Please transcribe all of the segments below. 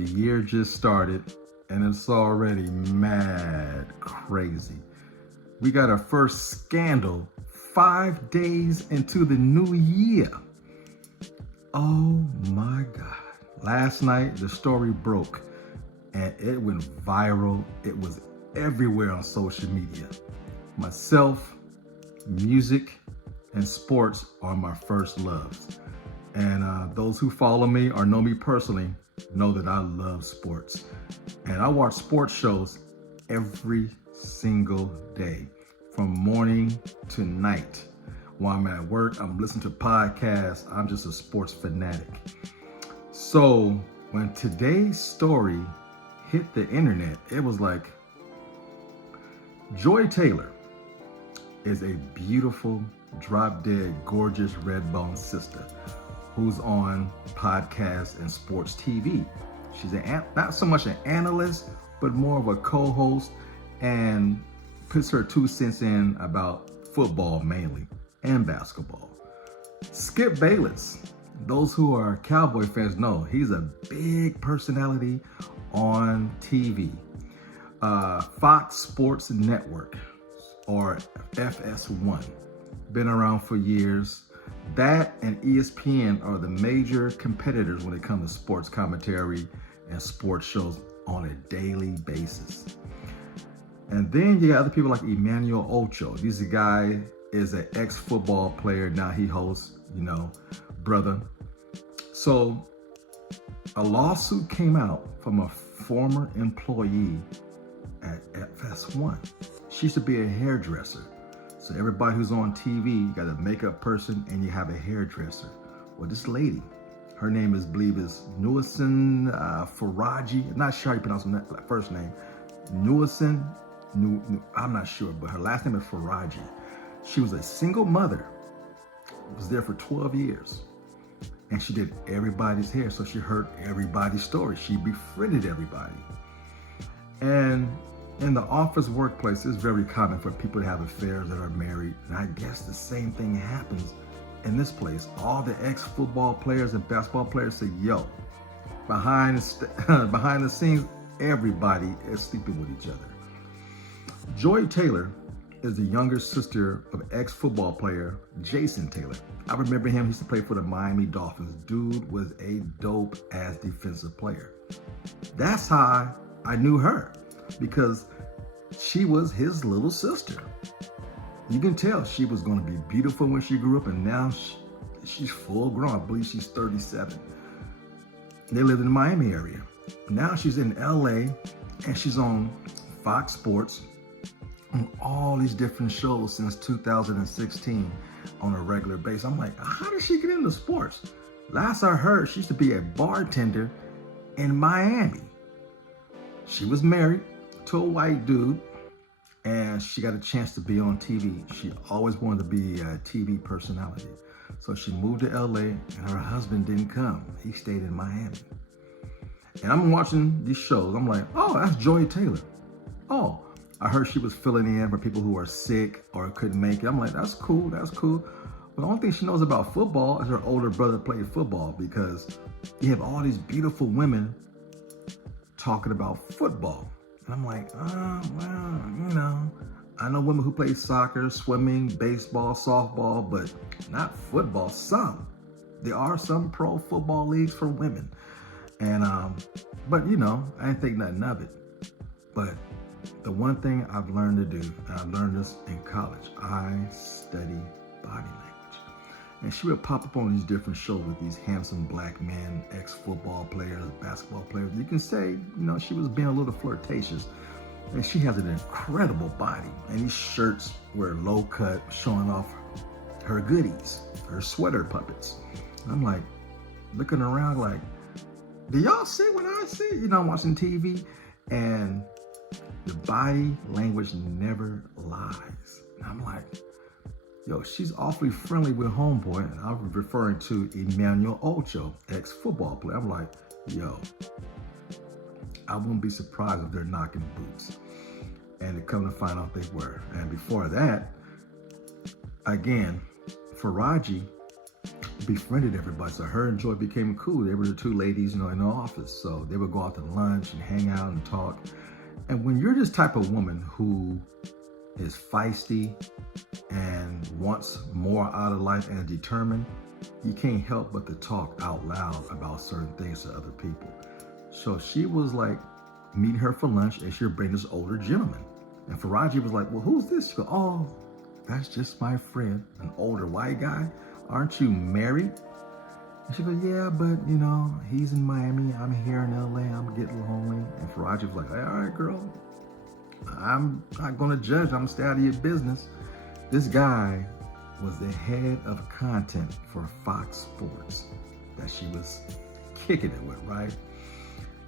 The year just started and it's already mad crazy. We got our first scandal 5 days into the new year. Oh my God. Last night, the story broke and it went viral. It was everywhere on social media. Myself, music, and sports are my first loves. And those who follow me or know me personally know that I love sports. And I watch sports shows every single day, from morning to night. While I'm at work, I'm listening to podcasts. I'm just a sports fanatic. So when today's story hit the internet, it was like, Joy Taylor is a beautiful, drop-dead, gorgeous red-bone sister who's on podcasts and sports TV. She's not so much an analyst, but more of a co-host, and puts her 2 cents in about football mainly and basketball. Skip Bayless, those who are Cowboy fans know he's a big personality on TV. Fox Sports Network, or FS1, been around for years. That and ESPN are the major competitors when it comes to sports commentary and sports shows on a daily basis. And then you got other people like Emmanuel Ocho. This guy is an ex-football player. Now he hosts, brother. So a lawsuit came out from a former employee at FS1. She used to be a hairdresser. So everybody who's on TV, you got a makeup person and you have a hairdresser. Well, this lady, her name is, I believe, is Noushin Faraji. Not sure how you pronounce her first name. Noushin, I'm not sure, but her last name is Faraji. She was a single mother, was there for 12 years. And she did everybody's hair, so she heard everybody's story. She befriended everybody. And in the office workplace, it's very common for people to have affairs that are married. And I guess the same thing happens in this place. All the ex-football players and basketball players say, yo, behind the scenes, everybody is sleeping with each other. Joy Taylor is the younger sister of ex-football player Jason Taylor. I remember him. He used to play for the Miami Dolphins. Dude was a dope-ass defensive player. That's how I knew her, because she was his little sister. You can tell she was going to be beautiful when she grew up, and now she's full grown. I believe she's 37. They lived in the Miami area. Now she's in LA, and she's on Fox Sports on all these different shows since 2016 on a regular basis. I'm like, how did she get into sports? Last I heard, she used to be a bartender in Miami. She was married to a white dude, and she got a chance to be on TV. She always wanted to be a TV personality. So she moved to LA, and her husband didn't come. He stayed in Miami. And I'm watching these shows. I'm like, oh, that's Joy Taylor. Oh, I heard she was filling in for people who are sick or couldn't make it. I'm like, that's cool, that's cool. But the only thing she knows about football is her older brother played football, because you have all these beautiful women talking about football. And I'm like, well, I know women who play soccer, swimming, baseball, softball, but not football. There are some pro football leagues for women. And, but I didn't think nothing of it. But the one thing I've learned to do, and I learned this in college, I study body language. And she would pop up on these different shows with these handsome black men, ex-football players, basketball players. You can say, she was being a little flirtatious. And she has an incredible body. And these shirts were low cut, showing off her goodies, her sweater puppets. And I'm like, looking around like, do y'all see what I see? I'm watching TV, and the body language never lies. And I'm like, yo, she's awfully friendly with homeboy. And I was referring to Emmanuel Ocho, ex-football player. I'm like, yo, I wouldn't be surprised if they're knocking boots. And to come to find out they were. And before that, again, Faraji befriended everybody. So her and Joy became cool. They were the two ladies, in the office. So they would go out to lunch and hang out and talk. And when you're this type of woman who is feisty and wants more out of life and determined, you can't help but to talk out loud about certain things to other people. So she was like meeting her for lunch, and she would bring this older gentleman. And Faraji was like, well, who's this? She goes, oh, that's just my friend, an older white guy. Aren't you married? And she goes, yeah, but he's in Miami. I'm here in LA. I'm getting lonely. And Faraji was like, all right, girl, I'm not going to judge. I'm going to stay out of your business. This guy was the head of content for Fox Sports that she was kicking it with, right?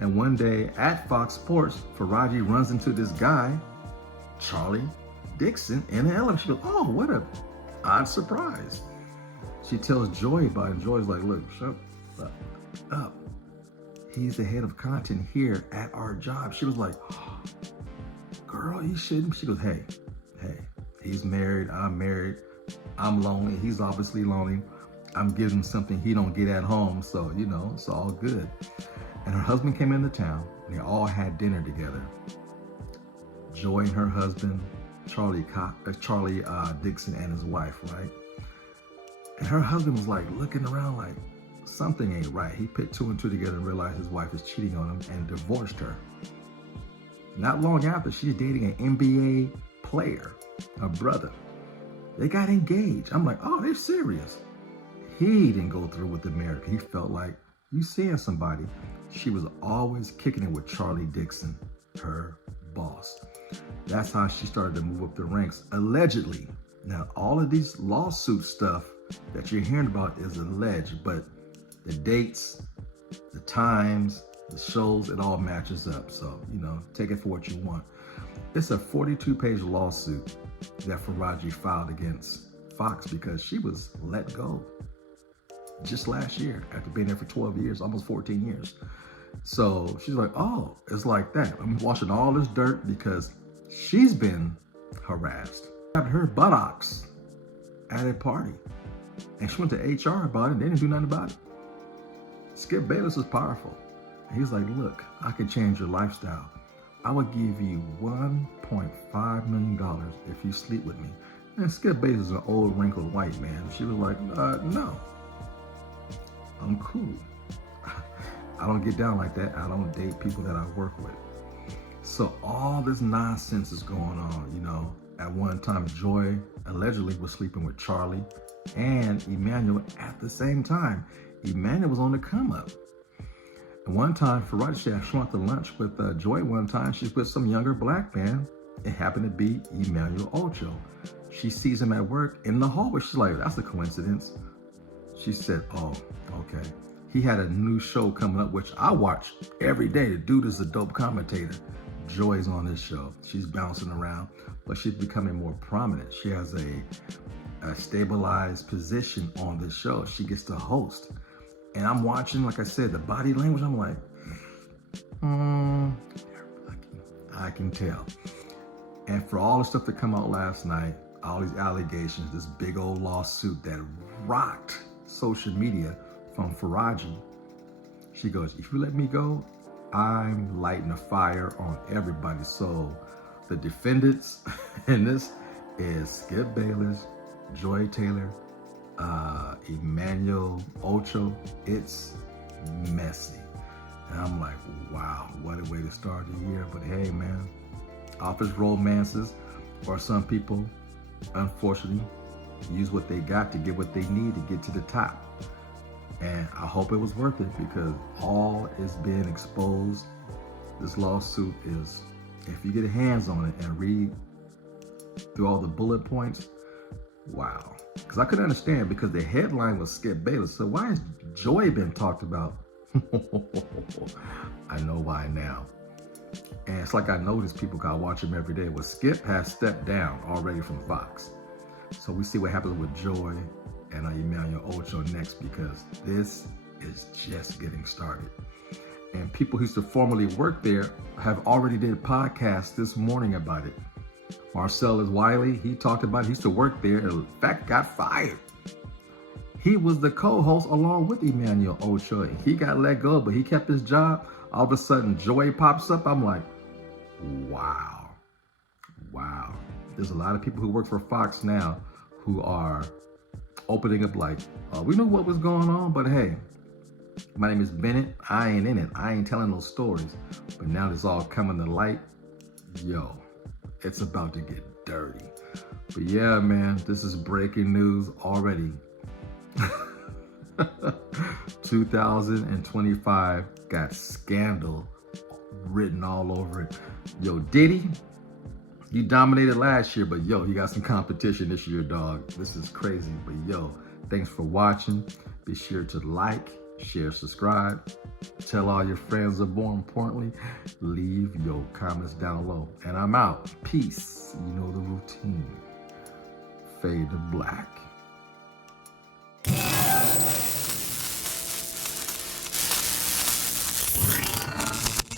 And one day at Fox Sports, Faraji runs into this guy, Charlie Dixon, in the elevator. She goes, oh, what a odd surprise. She tells Joy about it, and Joy's like, look, shut up. He's the head of content here at our job. She was like, oh, girl, he shouldn't. She goes, hey, he's married, I'm married, I'm lonely, he's obviously lonely. I'm giving him something he don't get at home, so, it's all good. And her husband came into town, and they all had dinner together. Joy and her husband, Charlie Dixon, and his wife, right? And her husband was like looking around like something ain't right. He put two and two together and realized his wife is cheating on him and divorced her. Not long after, she's dating an NBA player, a brother. They got engaged. I'm like, oh, they're serious. He didn't go through with the marriage. He felt like, you seeing somebody. She was always kicking it with Charlie Dixon, her boss. That's how she started to move up the ranks, allegedly. Now, all of these lawsuit stuff that you're hearing about is alleged, but the dates, the times, the shows, it all matches up. So, take it for what you want. It's a 42-page lawsuit that Faraji filed against Fox because she was let go just last year after being there for 12 years, almost 14 years. So she's like, oh, it's like that. I'm washing all this dirt because she's been harassed. Her buttocks at a party. And she went to HR about it. They didn't do nothing about it. Skip Bayless was powerful. And he's like, look, I can change your lifestyle. I would give you $1.5 million if you sleep with me. And Skip Bayless is an old, wrinkled white man. She was like, no, I'm cool. I don't get down like that. I don't date people that I work with. So all this nonsense is going on, At one time, Joy allegedly was sleeping with Charlie and Emmanuel at the same time. Emmanuel was on the come up. And one time, Faraji, she went to lunch with Joy one time. She's with some younger black man. It happened to be Emmanuel Ocho. She sees him at work in the hallway. She's like, that's a coincidence. She said, oh, okay. He had a new show coming up, which I watch every day. The dude is a dope commentator. Joy's on this show. She's bouncing around, but she's becoming more prominent. She has a stabilized position on this show. She gets to host. And I'm watching, like I said, the body language. I'm like, I can tell. And for all the stuff that come out last night, all these allegations, this big old lawsuit that rocked social media from Faraji, she goes, if you let me go, I'm lighting a fire on everybody. So the defendants in this is Skip Bayless, Joy Taylor, Emmanuel Ocho. It's messy. And I'm like, wow, what a way to start the year. But hey, man, office romances, or some people, unfortunately, use what they got to get what they need to get to the top. And I hope it was worth it, because all is being exposed. This lawsuit is, if you get your hands on it and read through all the bullet points, wow. Because I couldn't understand, because the headline was Skip Bayless. So why has Joy been talked about? I know why now. And it's like I know these people, because I watch them every day. Well, Skip has stepped down already from Fox. So we see what happens with Joy and Emmanuel Ocho next, because this is just getting started. And people who used to formerly work there have already did podcasts this morning about it. Marcellus Wiley, he talked about it. He used to work there and in fact got fired. He was the co-host along with Emmanuel Ocho. He got let go, but he kept his job. All of a sudden, Joy pops up. I'm like, wow. Wow. There's a lot of people who work for Fox now who are opening up like, we know what was going on, but hey, my name is Bennett. I ain't in it. I ain't telling those stories. But now this all coming to light. Yo, it's about to get dirty. But yeah, man, this is breaking news already. 2025 got scandal written all over it. Yo, Diddy, you dominated last year, but yo, you got some competition this year, dog. This is crazy. But yo, thanks for watching. Be sure to like, share, subscribe, tell all your friends, and more importantly, leave your comments down low. And I'm out. Peace. You know the routine. Fade to black.